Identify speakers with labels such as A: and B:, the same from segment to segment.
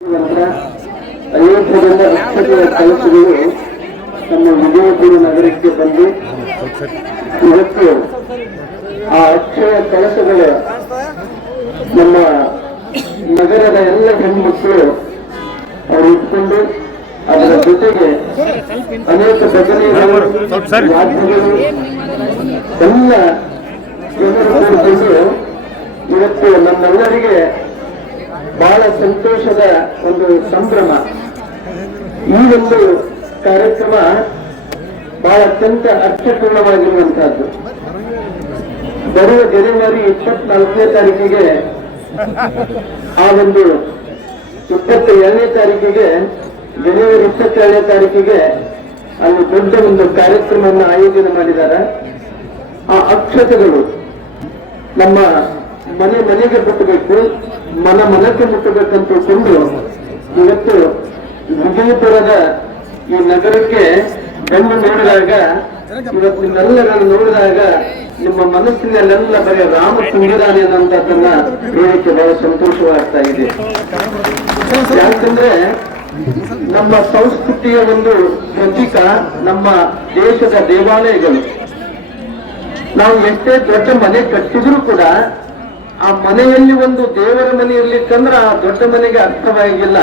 A: ನಂತರ ಅಯೋಧ್ಯೆಯಿಂದ ಅಕ್ಷತೆಯ ಕೆಲಸಗಳು ನಮ್ಮ ವಿಜಯಪುರ ನಗರಕ್ಕೆ ಬಂದು ಇವತ್ತು ಆ ಅಕ್ಷಯ ಕಲಸಗಳ ನಮ್ಮ ನಗರದ ಎಲ್ಲ ಹೆಣ್ಮಕ್ಕಳು ಅವರು ಇಟ್ಕೊಂಡು ಅದರ ಜೊತೆಗೆ ಅನೇಕ ಘಟನೆಗಳು ರಾಜ್ಯಗಳು ಎಲ್ಲ ಜನರು ಇವತ್ತು ನಮ್ಮೆಲ್ಲರಿಗೆ ಬಹಳ ಸಂತೋಷದ ಒಂದು ಸಂಭ್ರಮ. ಈ ಒಂದು ಕಾರ್ಯಕ್ರಮ ಬಹಳ ಅತ್ಯಂತ ಅರ್ಥಪೂರ್ಣವಾಗಿರುವಂತಹದ್ದು. ಬರುವ ಜನವರಿ ಇಪ್ಪತ್ನಾಲ್ಕನೇ ತಾರೀಕಿಗೆ ಆ ಒಂದು ಇಪ್ಪತ್ತ ಏಳನೇ ತಾರೀಕಿಗೆ, ಜನವರಿ ಇಪ್ಪತ್ತೇಳನೇ ತಾರೀಕಿಗೆ ಅಲ್ಲಿ ದೊಡ್ಡ ಒಂದು ಕಾರ್ಯಕ್ರಮವನ್ನು ಆಯೋಜನೆ ಮಾಡಿದ್ದಾರೆ. ಆ ಅಕ್ಷತೆಗಳು ನಮ್ಮ ಮನೆ ಮನೆಗೆ ಮುಟ್ಟಬೇಕು ಮನ ಮನಕ್ಕೆ ಮುಟ್ಟಬೇಕಂತ ಕೊಂಡು ಇವತ್ತು ವಿಜಯಪುರದ ಈ ನಗರಕ್ಕೆ ಬೆನ್ನು ನೋಡಿದಾಗ, ಇವತ್ತು ನಿಮ್ಮೆಲ್ಲರನ್ನು ನೋಡಿದಾಗ ನಿಮ್ಮ ಮನಸ್ಸಿನಲ್ಲೆಲ್ಲ ಬರೀ ರಾಮ ತುಂಬಿದಾನೆ ಅನ್ನೋಂಥದ್ದನ್ನ ಹೇಳಕ್ಕೆ ಬಹಳ ಸಂತೋಷವಾಗ್ತಾ ಇದೆ. ಯಾಕಂದ್ರೆ ನಮ್ಮ ಸಂಸ್ಕೃತಿಯ ಒಂದು ಪ್ರತೀಕ ನಮ್ಮ ದೇಶದ ದೇವಾಲಯಗಳು. ನಾವು ಎಷ್ಟೇ ದೊಡ್ಡ ಮನೆ ಕಟ್ಟಿದ್ರು ಕೂಡ ಆ ಮನೆಯಲ್ಲಿ ಒಂದು ದೇವರ ಮನೆ ಇರ್ಲಿಕ್ಕಂದ್ರೆ ಆ ದೊಡ್ಡ ಮನೆಗೆ ಅರ್ಥವಾಗಿಲ್ಲ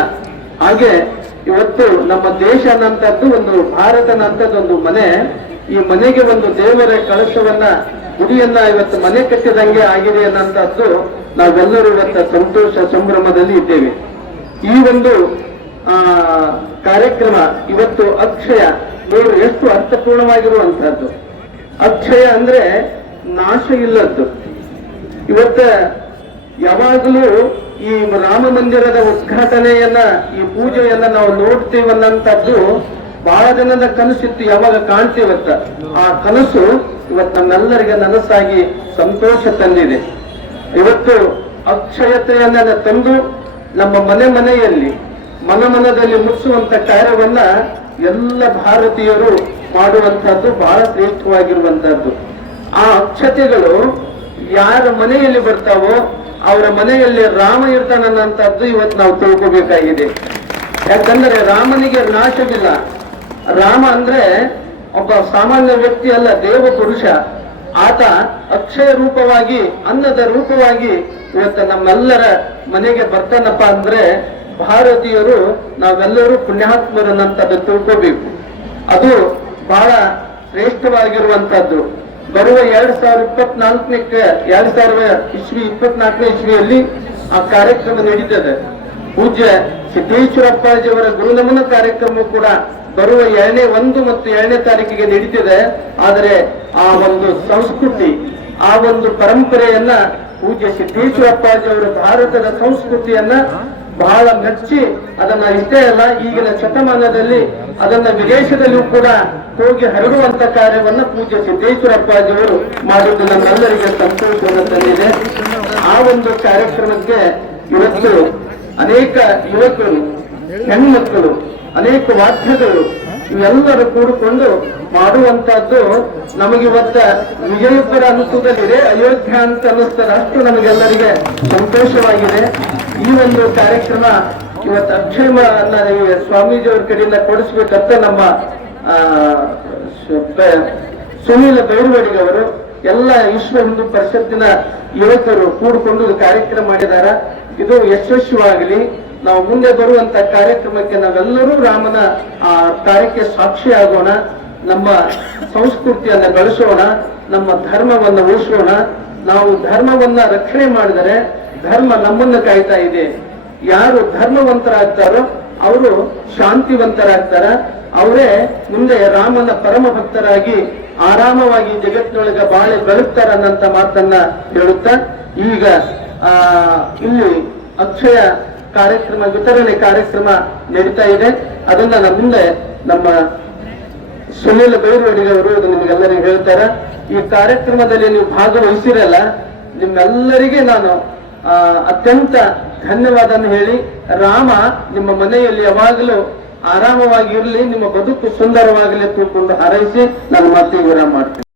A: ಹಾಗೆ ಇವತ್ತು ನಮ್ಮ ದೇಶ ನಂತದ್ದು ಒಂದು ಭಾರತ ನಂತದ್ದೊಂದು ಮನೆ. ಈ ಮನೆಗೆ ಒಂದು ದೇವರ ಕಳಶವನ್ನ, ಗುಡಿಯನ್ನ ಇವತ್ತು ಮನೆ ಕಟ್ಟಿದಂಗೆ ಆಗಿದೆ ಅನ್ನಂತದ್ದು ನಾವೆಲ್ಲರೂ ಇವತ್ತು ಸಂತೋಷ ಸಂಭ್ರಮದಲ್ಲಿ ಇದ್ದೇವೆ. ಈ ಒಂದು, ಆ, ಕಾರ್ಯಕ್ರಮ ಇವತ್ತು ಅಕ್ಷಯ ನೋಡು ಎಷ್ಟು ಅರ್ಥಪೂರ್ಣವಾಗಿರುವಂತಹದ್ದು ಅಕ್ಷಯ ಅಂದ್ರೆ ನಾಶ ಇಲ್ಲದ್ದು. ಇವತ್ತ ಯಾವಾಗಲೂ ಈ ರಾಮ ಮಂದಿರದ ಉದ್ಘಾಟನೆಯನ್ನ, ಈ ಪೂಜೆಯನ್ನ ನಾವು ನೋಡ್ತೀವನ್ನಂತದ್ದು ಬಹಳ ಜನದ ಕನಸಿತ್ತು, ಯಾವಾಗ ಕಾಣ್ತೀವತ್ತ ಆ ಕನಸು ಇವತ್ತು ನಮ್ಮೆಲ್ಲರಿಗೆ ನನಸಾಗಿ ಸಂತೋಷ ತಂದಿದೆ. ಇವತ್ತು ಅಕ್ಷಯತೆಯನ್ನ ತಂದು ನಮ್ಮ ಮನೆ ಮನೆಯಲ್ಲಿ, ಮನ ಮನದಲ್ಲಿ ಮುಚ್ಚುವಂತ ಕಾರ್ಯವನ್ನ ಎಲ್ಲ ಭಾರತೀಯರು ಮಾಡುವಂತಹದ್ದು ಬಹಳ ಶ್ರೇಷ್ಠವಾಗಿರುವಂತಹದ್ದು ಆ ಅಕ್ಷತೆಗಳು ಯಾರ ಮನೆಯಲ್ಲಿ ಬರ್ತಾವೋ ಅವರ ಮನೆಯಲ್ಲಿ ರಾಮ ಇರ್ತಾನಂತದ್ದು ಇವತ್ತು ನಾವು ತಿಳ್ಕೋಬೇಕಾಗಿದೆ. ಯಾಕಂದ್ರೆ ರಾಮನಿಗೆ ನಾಶವಿಲ್ಲ. ರಾಮ ಅಂದ್ರೆ ಒಬ್ಬ ಸಾಮಾನ್ಯ ವ್ಯಕ್ತಿ ಅಲ್ಲ ದೇವ ಪುರುಷ ಆತ ಅಕ್ಷಯ ರೂಪವಾಗಿ, ಅನ್ನದ ರೂಪವಾಗಿ ಇವತ್ತು ನಮ್ಮೆಲ್ಲರ ಮನೆಗೆ ಬರ್ತಾನಪ್ಪ ಅಂದ್ರೆ ಭಾರತೀಯರು ನಾವೆಲ್ಲರೂ ಪುಣ್ಯಾತ್ಮರನ್ನಂತದ್ದು ತಿಳ್ಕೋಬೇಕು. ಅದು ಬಹಳ ಶ್ರೇಷ್ಠವಾಗಿರುವಂತದ್ದು ಬರುವ ಎರಡ್ ಸಾವಿರದ ಇಪ್ಪತ್ನಾಲ್ಕನೇ ಎರಡ್ ಸಾವಿರದ ಇಸ್ವಿ, ಇಪ್ಪತ್ನಾಲ್ಕನೇ ಇಸ್ವಿಯಲ್ಲಿ ಆ ಕಾರ್ಯಕ್ರಮ ನಡೀತದೆ. ಪೂಜ್ಯ ಸಿದ್ದೇಶ್ವರಪ್ಪಾಜಿಯವರ ಗುರುನಮನ ಕಾರ್ಯಕ್ರಮ ಕೂಡ ಬರುವ ಎರಡನೇ ಒಂದು ಮತ್ತು ಎರಡನೇ ತಾರೀಕಿಗೆ ನಡೀತದೆ. ಆದರೆ ಆ ಒಂದು ಸಂಸ್ಕೃತಿ, ಆ ಒಂದು ಪರಂಪರೆಯನ್ನ ಪೂಜ್ಯ ಸಿದ್ದೇಶ್ವರಪ್ಪಾಜಿ ಅವರು ಭಾರತದ ಸಂಸ್ಕೃತಿಯನ್ನ ಬಹಳ ಮೆಚ್ಚಿ ಅದನ್ನ ಇಷ್ಟೇ ಅಲ್ಲ, ಈಗಿನ ಶತಮಾನದಲ್ಲಿ ಅದನ್ನ ವಿದೇಶದಲ್ಲಿಯೂ ಕೂಡ ಹೋಗಿ ಹರಡುವಂತ ಕಾರ್ಯವನ್ನ ಪೂಜ್ಯ ಸಿದ್ದೇಶ್ವರಪ್ಪಾಜಿಯವರು ಮಾಡುವುದು ನಮ್ಮೆಲ್ಲರಿಗೆ ಸಂತೋಷವನ್ನು ತಂದಿದೆ. ಆ ಒಂದು ಕಾರ್ಯಕ್ರಮಕ್ಕೆ ಇವತ್ತು ಅನೇಕ ಯುವಕರು ಹೆಣ್ಮಕ್ಕಳು ಅನೇಕ ವಾದ್ಯಗಳು ಇವೆಲ್ಲರೂ ಕೂಡಿಕೊಂಡು ಮಾಡುವಂತಹದ್ದು ನಮಗಿವತ್ತ ವಿಜಯಪುರ ಇದೆ ಅಯೋಧ್ಯ ಅಂತ ಅನ್ನಿಸ್ತಾರೆ ಅಷ್ಟು ನಮಗೆಲ್ಲರಿಗೆ ಸಂತೋಷವಾಗಿದೆ. ಈ ಒಂದು ಕಾರ್ಯಕ್ರಮ ಇವತ್ತು ಅಕ್ಷಯ ಸ್ವಾಮೀಜಿಯವ್ರ ಕಡೆಯಿಂದ ಕೊಡಿಸ್ಬೇಕಂತ ನಮ್ಮ ಸುನೀಲ ಬೈರುವಡಿಗವರು, ಎಲ್ಲ ವಿಶ್ವ ಹಿಂದೂ ಪರಿಷತ್ತಿನ ಯುವಕರು ಕೂಡಿಕೊಂಡು ಕಾರ್ಯಕ್ರಮ ಮಾಡಿದಾರ ಇದು ಯಶಸ್ವಿಯಾಗಲಿ. ನಾವು ಮುಂದೆ ಬರುವಂತ ಕಾರ್ಯಕ್ರಮಕ್ಕೆ ನಾವೆಲ್ಲರೂ ರಾಮನ ಆ ಕಾರ್ಯಕ್ಕೆ ಸಾಕ್ಷಿಯಾಗೋಣ, ನಮ್ಮ ಸಂಸ್ಕೃತಿಯನ್ನ ಬೆಳೆಸೋಣ, ನಮ್ಮ ಧರ್ಮವನ್ನ ಉಳಿಸೋಣ. ನಾವು ಧರ್ಮವನ್ನ ರಕ್ಷಣೆ ಮಾಡಿದರೆ ಧರ್ಮ ನಮ್ಮನ್ನ ಕಾಯ್ತಾ ಇದೆ. ಯಾರು ಧರ್ಮವಂತರಾಗ್ತಾರೋ ಅವರು ಶಾಂತಿವಂತರಾಗ್ತಾರ. ಅವರೇ ಮುಂದೆ ರಾಮನ ಪರಮ ಭಕ್ತರಾಗಿ ಆರಾಮವಾಗಿ ಜಗತ್ತಿನೊಳಗೆ ಬಾಳೆ ಬೆಳುತ್ತಾರ ಅನ್ನಂತ ಮಾತನ್ನ ಹೇಳುತ್ತಾ, ಈಗ, ಆ, ಇಲ್ಲಿ ಅಕ್ಷಯ ಕಾರ್ಯಕ್ರಮ, ವಿತರಣೆ ಕಾರ್ಯಕ್ರಮ ನಡೀತಾ ಇದೆ. ಅದನ್ನ ನಮ್ಮ ಮುಂದೆ ನಮ್ಮ ಸುನೀಲ ಅವರು ನಿಮಗೆಲ್ಲರಿಗೂ ಹೇಳ್ತಾರೆ. ಈ ಕಾರ್ಯಕ್ರಮದಲ್ಲಿ ನೀವು ಭಾಗವಹಿಸಿರಲ್ಲ, ನಿಮ್ಮೆಲ್ಲರಿಗೆ ನಾನು ಅತ್ಯಂತ ಧನ್ಯವಾದ ಹೇಳಿ, ರಾಮ ನಿಮ್ಮ ಮನೆಯಲ್ಲಿ ಯಾವಾಗಲೂ ಆರಾಮವಾಗಿ ಇರಲಿ ನಿಮ್ಮ ಬದುಕು ಸುಂದರವಾಗಲಿ ತಿಳ್ಕೊಂಡು ಹಾರೈಸಿ ನಾನು ಮತ್ತೆ ವಿರಾಮ ಮಾಡ್ತೀನಿ.